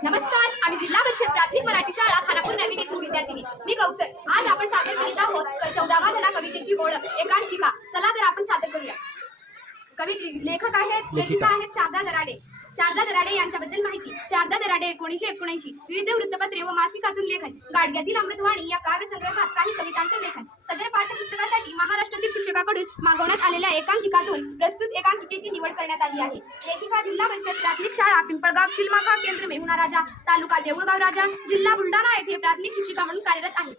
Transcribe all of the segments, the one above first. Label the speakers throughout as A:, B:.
A: नमस्कार आम्ही जिल्हा परिषद प्राथमिक मराठी शाळा खानापूर नवीन येथील विद्यार्थिनी. मी कौसर. आज आपण सादर करीत आहोत चौदावा धडा कवितेची ओळ एकांकिका. चला तर आपण सादर करूया. कवी लेखक आहेत लेखिका. आहेत शारदा दराडे. शारदा दराडे यांच्याबद्दल माहिती. शारदा दराडे एकोणीशे एकोणऐंशी. विविध वृत्तपत्रे व मासिकातून लेखन. गाडग्यातील अमृतवाणी या काव्य संग्रहात काही कवितांचे लेखन. सदर पाठ्यपुस्तकासाठी महाराष्ट्रातील शिक्षकाकडून मागवण्यात आलेल्या एकांकिकातून प्रस्तुत एकांकिकेची निवड करण्यात आली आहे. लेखिका जिल्हा परिषद प्राथमिक शाळा पिंपळगाव चिलमाका केंद्र मेहुणा राजा तालुका देऊळगाव राजा जिल्हा बुलढाणा येथे प्राथमिक शिक्षिका म्हणून कार्यरत आहे.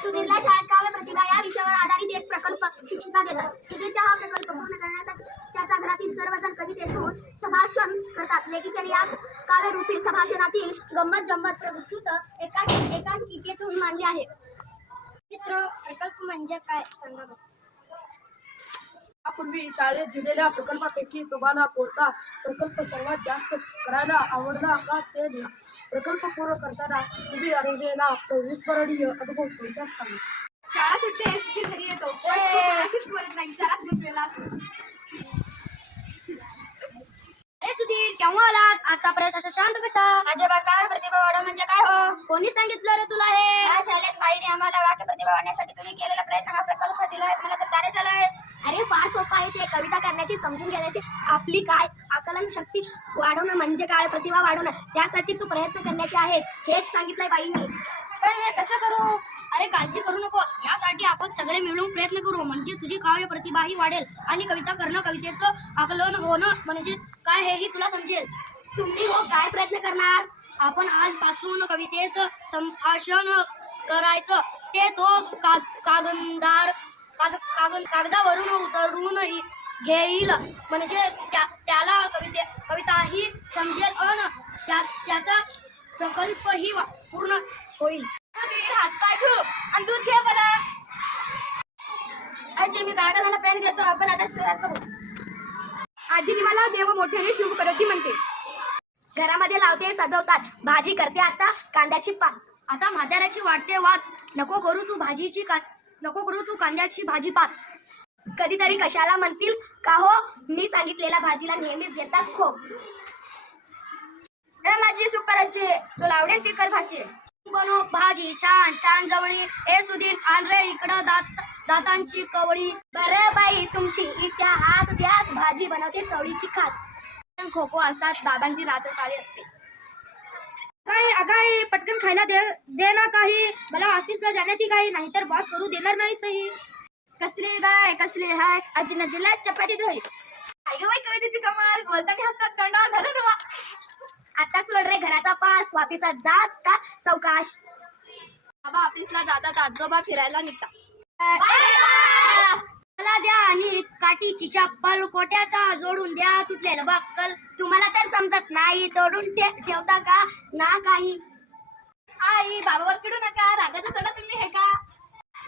B: सुधीरला शाळेत काव्य प्रतिभा या विषयावर आधारित एक प्रकल्प शिक्षिका देतात. सुधीरचा हा प्रकल्प पूर्ण करण्यासाठी त्याच्या घरातील सर्वजण कवितेत होऊन संभाषण करतात. लेखिकेने या काव्यरूपी संभाषणातील गंमत जम्मत प्रस्तुत एका एकांकिकेतून मांडली आहे. मित्र प्रकल्प म्हणजे काय? सांगा.
C: यापूर्वी शाळेत दिलेल्या प्रकल्पापैकी तुम्हाला कोणता प्रकल्प सर्वात जास्त करायला आवडला का ते प्रकल्प पूर्ण करताना तुम्ही अनुभवलेला विस्मरणीय अनुभव थोडक्यात सांगा.
A: शाळा सुटते सुधीर घरी येतो. तो बोलत नाही गुंतलेला असतो.
B: अरे सुधीर केव्हा आलात आजचा प्रवेश असा शांत कसा? अजिबात काय प्रतिभा वाढव म्हणजे काय हो? कोणी सांगितलं रे तुला हे? शाळेत बाईने आम्हाला वाक्य प्रतिभा वाढण्यासाठी तुम्ही केलेला प्रयत्न हा प्रकल्प दिलाय मला तर तारे झालाय. अरे फार सोपं आहे ते. कविता करण्याची समजून घेण्याची आपली काय आकलन शक्ती वाढवणं म्हणजे काय? प्रतिभा वाढवणं. त्यासाठी तू प्रयत्न करण्याचे आहेस. हेच सांगितलंय बाईंनी. हे कसं करू? अरे काळजी करू नको यासाठी आपण सगळे मिळून प्रयत्न करू. म्हणजे तुझी काव्य प्रतिभाही वाढेल आणि कविता करणं कवितेचं आकलन होणं म्हणजे काय हेही तुला समजेल. तुम्ही हो काय प्रयत्न करणार? आपण आजपासून कवितेत संभाषण करायचं. ते तो का कागददार काग कागद कागदावरून उतरूनही घेईल. म्हणजे त्या त्याला कविते कविताही समजेल. अन त्या त्याचा प्रकल्पही ही पूर्ण होईल.
A: हात ठेव आणि दूध घे बरं.
B: आजी मी कागदाला पेन घेतो आपण आता सुरुवात करू.
A: आजी तुम्हाला देव मोठ्याने शुभ करती म्हणते.
B: घरामध्ये लावते सजवतात. भाजी करते आता कांद्याची पात आता म्हाताऱ्याची वाटते वाट नको करू तू भाजीची का नको करू तू कांद्याची भाजी पात कधीतरी कशाला म्हणतील? का हो? मी सांगितलेल्या भाजीला नेहमीच घेतात खो ए माझी सुपाराची तुला आवडेल ती कर भाजी? बनव भाजी छान छान जवळी. ए सुधीर आण रे इकडं दात दातांची कवळी. बरं बाई तुमची इच्छा आज द्यास भाजी बनवते चवळीची खास. खो खो असतात बाबांची रात्र काळी असते.
A: काय अगाई पटकन खायला दे दे ना काही. मला ऑफिसला जाण्याची काही नाहीतर बॉस करू देणार नाही सही.
B: कसली गाय कसली हाय? आजीनं दिला चपाती धोई
A: अगं बाई कवितेची कमाल? बोलताना हसतात तोंडावर धरून उभा.
B: आता सोड रे घराचा पास. वापिसात जात का सवकाश
A: बाबा ऑफिसला जातात आजोबा फिरायला निघतात
B: मला द्या आणि काठीची चप्पल कोट्याचा जोडून द्या तुटलेलं बक्कल. तुम्हाला तर समजत नाही तोडून ठेवता का? ना काही.
A: आई बाबावर चिडू नका रागाचा सोडा तुम्ही हे का?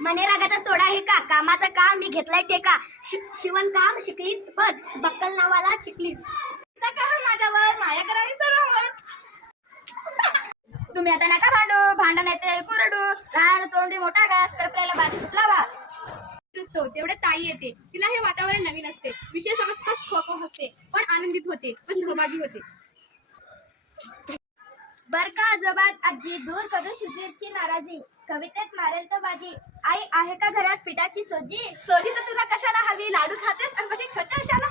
B: मने रागाचा सोडा हे का? कामाचं काम मी घेतलाय टेका शि- शिवणकाम शिकलीस पण बक्कल नावाला चिकलीस.
A: माझ्यावर माझ्या करावी सर्वांवर.
B: तुम्ही आता नका भांडू भांडण येते कुरडू. लहान तोंडी मोठा घास करपलेला बाजू सुटला
A: असतो तेवढे ताई येते. तिला हे वातावरण नवीन असते. विषय समजताच खो खो हसते. पण आनंदित होते व सहभागी होते.
B: बर का जबात आजी दूर करू सुधीरची नाराजी. कवितेत मारेल तर बाजी. आई आहे का घरात पिठाची सोजी?
A: सोजी तर तुला कशाला हवी? लाडू खातेस आणि कशी खाते कशाला?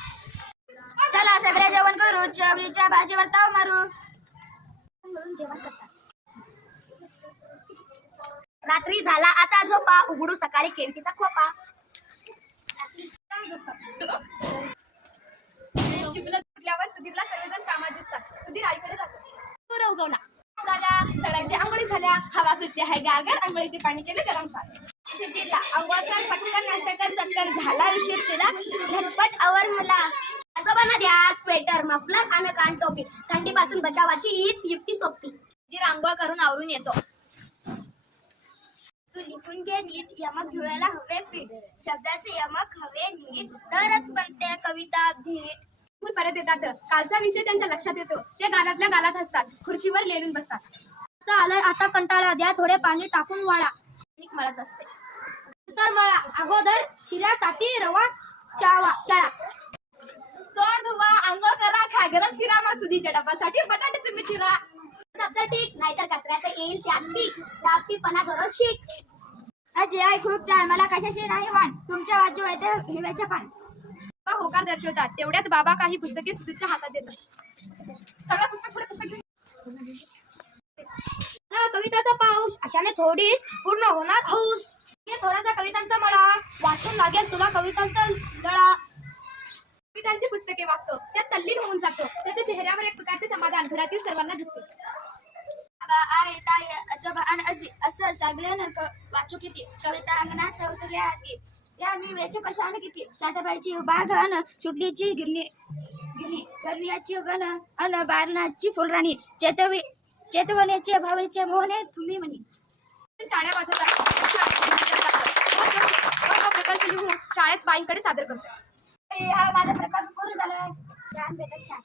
B: चला सगळे जेवण करू. चवळीच्या भाजीवर ताव मारू. म्हणून जेवण करतात. रात्री झाला. आता झोपा. उघडू सकाळी केळकीचा खोपा.
A: चिपलं सुटल्यावर सुधीरला सर्वजण कामात दिसतात सुधीर आईकडे जातो उगवला दादा सगळ्यांची आंघोळी झाल्या हवा सुटली आहे गारगार आंघोळीचे पाणी केले गरम झाले सुधीरला आंघोळचा पटकन नाश्ता कर चटकन झाला विशेष केला
B: झटपट आवर मला आजोबांना द्या स्वेटर मफलर आणि कान टोपी थंडीपासून बचावाची हीच युक्ती सोपी
A: सुधीर आंघोळ करून आवरून येतो.
B: तू लिहून घे नीट. यमक जुळायला हवे पीठ शब्दाचे यमक हवे नीट. तरच बनते कविता धीट.
A: मग परत येतात. कालचा विषय त्यांच्या लक्षात येतो. ते गालातल्या गालात असतात खुर्चीवर लेलून बसतात.
B: आलाय आता कंटाळा. द्या थोडे पाणी टाकून वाळा. मळत असते. तर मळा. अगोदर शिऱ्यासाठी रवा चावा चाळा.
A: तोंड धुवा. आंघोळ करा. खा. गरम शिरा मग सुधीच्या डब्यासाठी बटाटे तुम्ही चिरा.
D: ठीक. नाहीतर कचऱ्याचं येईल त्यात पीक. दापटीपणा दररोज शिक. अजय आई खूप छान. मला कशाची नाही मान. तुमच्या वाजू आहे ते हिरव्याच्या पान.
A: बाबा होकार दर्शवतात. तेवढ्यात बाबा काही पुस्तके सुधीरच्या हातात देतात. सगळं पुस्तक पुढे पुस्तक घेऊन
D: ना कविताचा पाऊस. अशाने थोडीच पूर्ण होणार हौस. हे थोडासा कवितांचा मळा. वाचून लागेल तुला कवितांचा लळा.
A: त्यांची पुस्तके वाचतो. त्यात तल्लीन होऊन जातो. त्याच्या चेहऱ्यावर एक प्रकारचे समाधान घरातील सर्वांना दिसते.
D: बाबा आय ताई आजोबा आणि आजी असं सगळ्यानं क- वाचू किती कविता अंगणात उतरल्या हाती या मी वेचू कशाने किती शाताबाईची बाग अन सुटलीची गिरणी गिरणी गर्णियाची गण अन बारणाची फुलराणी चेतवी चेतवण्याचे भावनेचे मोहने तुम्ही म्हणी
A: टाळ्या वाजवत प्रकल्प शाळेत बाईंकडे सादर करतो
D: हा माझा प्रकार पूर्ण झाला छान भेटत छान